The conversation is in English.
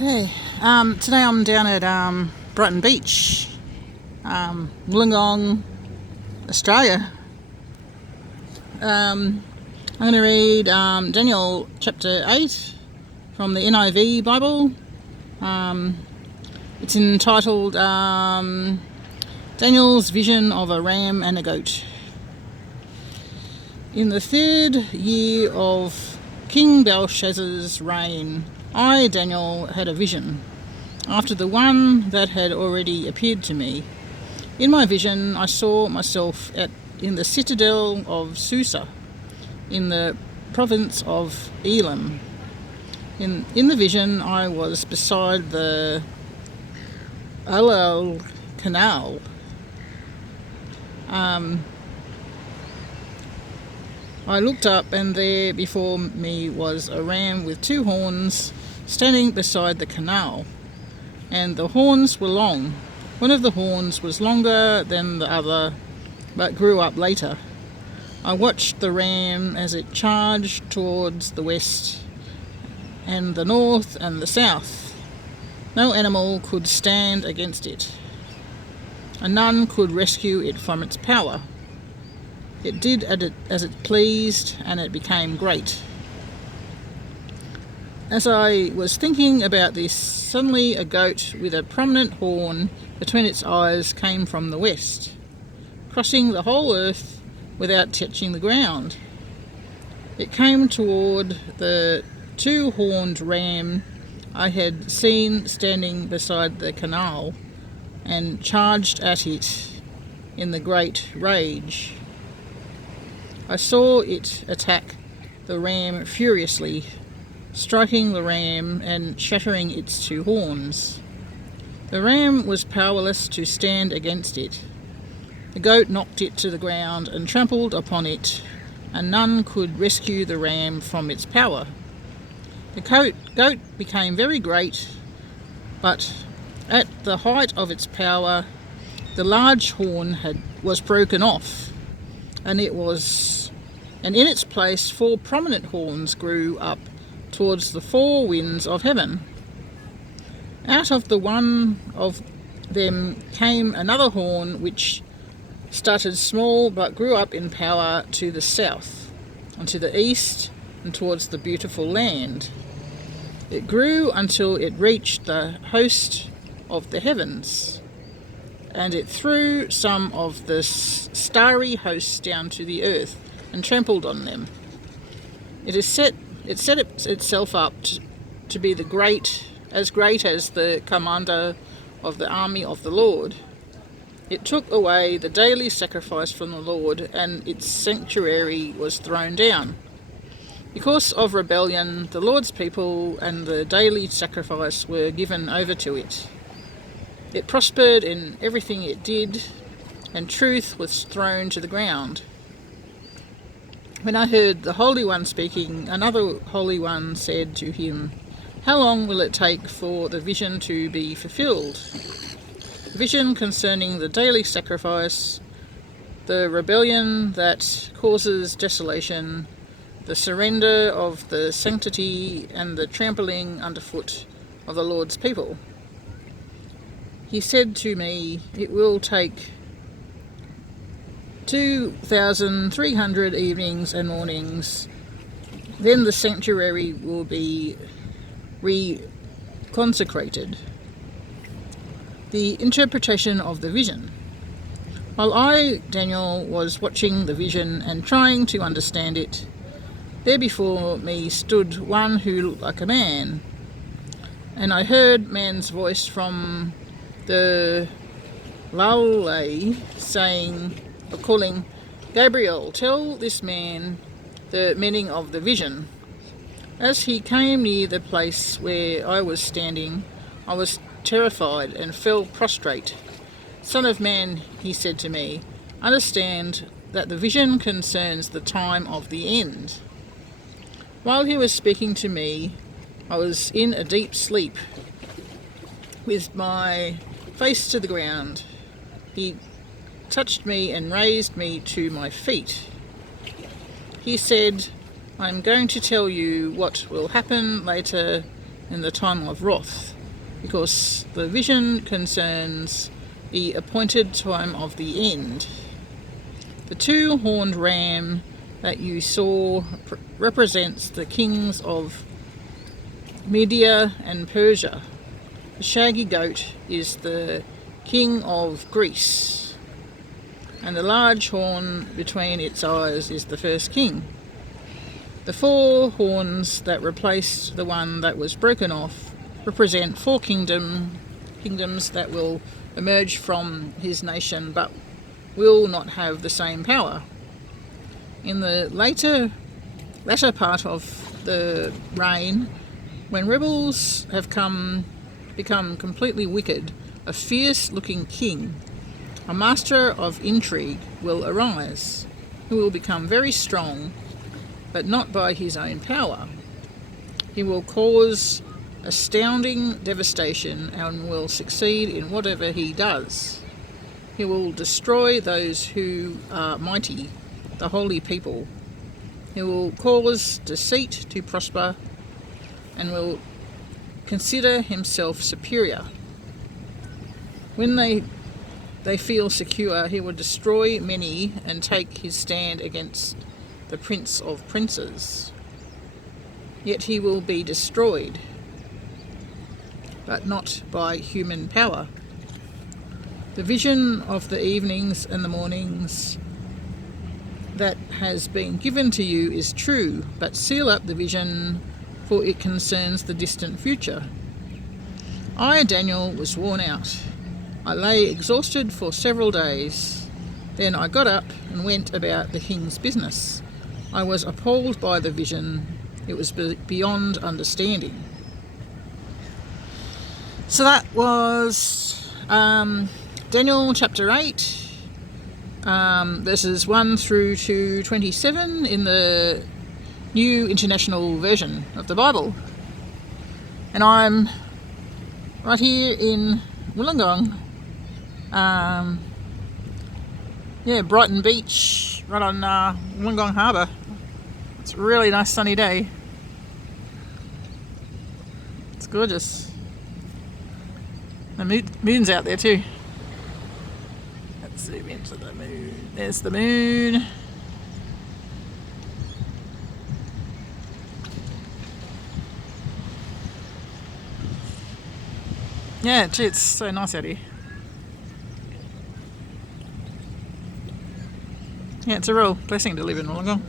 Okay, today I'm down at Brighton Beach, Wollongong, Australia. I'm going to read Daniel chapter 8 from the NIV Bible. It's entitled Daniel's Vision of a Ram and a Goat. In the 3rd year of King Belshazzar's reign, I, Daniel, had a vision, after the one that had already appeared to me. In my vision, I saw myself in the citadel of Susa, in the province of Elam. In the vision, I was beside the Alal Canal. I looked up, and there before me was a ram with 2 horns standing beside the canal, and the horns were long. One of the horns was longer than the other, but grew up later. I watched the ram as it charged towards the west and the north and the south. No animal could stand against it, and none could rescue it from its power. It did as it pleased, and it became great. As I was thinking about this, suddenly a goat with a prominent horn between its eyes came from the west, crossing the whole earth without touching the ground. It came toward the 2-horned ram I had seen standing beside the canal, and charged at it in the great rage. I saw it attack the ram furiously, striking the ram and shattering its 2 horns. The ram was powerless to stand against it. The goat knocked it to the ground and trampled upon it, and none could rescue the ram from its power. The goat became very great, but at the height of its power, the large horn was broken off, and in its place 4 prominent horns grew up towards the 4 winds of heaven. Out of the one of them came another horn, which started small but grew up in power to the south and to the east and towards the beautiful land. It grew until it reached the host of the heavens, and it threw some of the starry hosts down to the earth and trampled on them. It set itself up to be as great as the commander of the army of the Lord. It took away the daily sacrifice from the Lord, and its sanctuary was thrown down. Because of rebellion, the Lord's people and the daily sacrifice were given over to it. It prospered in everything it did, and truth was thrown to the ground. When I heard the Holy One speaking, another Holy One said to him, "How long will it take for the vision to be fulfilled?" The vision concerning the daily sacrifice, the rebellion that causes desolation, the surrender of the sanctity, and the trampling underfoot of the Lord's people. He said to me, "It will take 2,300 evenings and mornings. Then the sanctuary will be reconsecrated." The interpretation of the vision. While I, Daniel, was watching the vision and trying to understand it, there before me stood one who looked like a man, and I heard man's voice from the Lale calling, "Gabriel, tell this man the meaning of the vision." As he came near the place where I was standing, I was terrified and fell prostrate. "Son of man," he said to me, "understand that the vision concerns the time of the end." While he was speaking to me, I was in a deep sleep, with my face to the ground. He touched me and raised me to my feet. He said, "I'm going to tell you what will happen later in the time of wrath, because the vision concerns the appointed time of the end. The two-horned ram that you saw represents the kings of Media and Persia. The shaggy goat is the king of Greece, and the large horn between its eyes is the first king. The four horns that replaced the one that was broken off represent four kingdoms that will emerge from his nation, but will not have the same power. In the latter part of the reign, when rebels have become completely wicked, a fierce-looking king, a master of intrigue, will arise, who will become very strong, but not by his own power. He will cause astounding devastation and will succeed in whatever he does. He will destroy those who are mighty, the holy people. He will cause deceit to prosper and will consider himself superior. When they feel secure, he will destroy many and take his stand against the Prince of Princes. Yet he will be destroyed, but not by human power. The vision of the evenings and the mornings that has been given to you is true, but seal up the vision, for it concerns the distant future. I, Daniel, was worn out. I lay exhausted for several days. Then I got up and went about the king's business. I was appalled by the vision. It was beyond understanding. So that was Daniel chapter 8, verses 1 through to 27 in the New International Version of the Bible. And I'm right here in Wollongong. Brighton Beach, right on Wollongong Harbour. It's a really nice sunny day. It's gorgeous. The moon's out there too. Let's zoom into the moon. There's the moon. Yeah, gee, it's so nice out here. Yeah, it's a real blessing to live in Wollongong.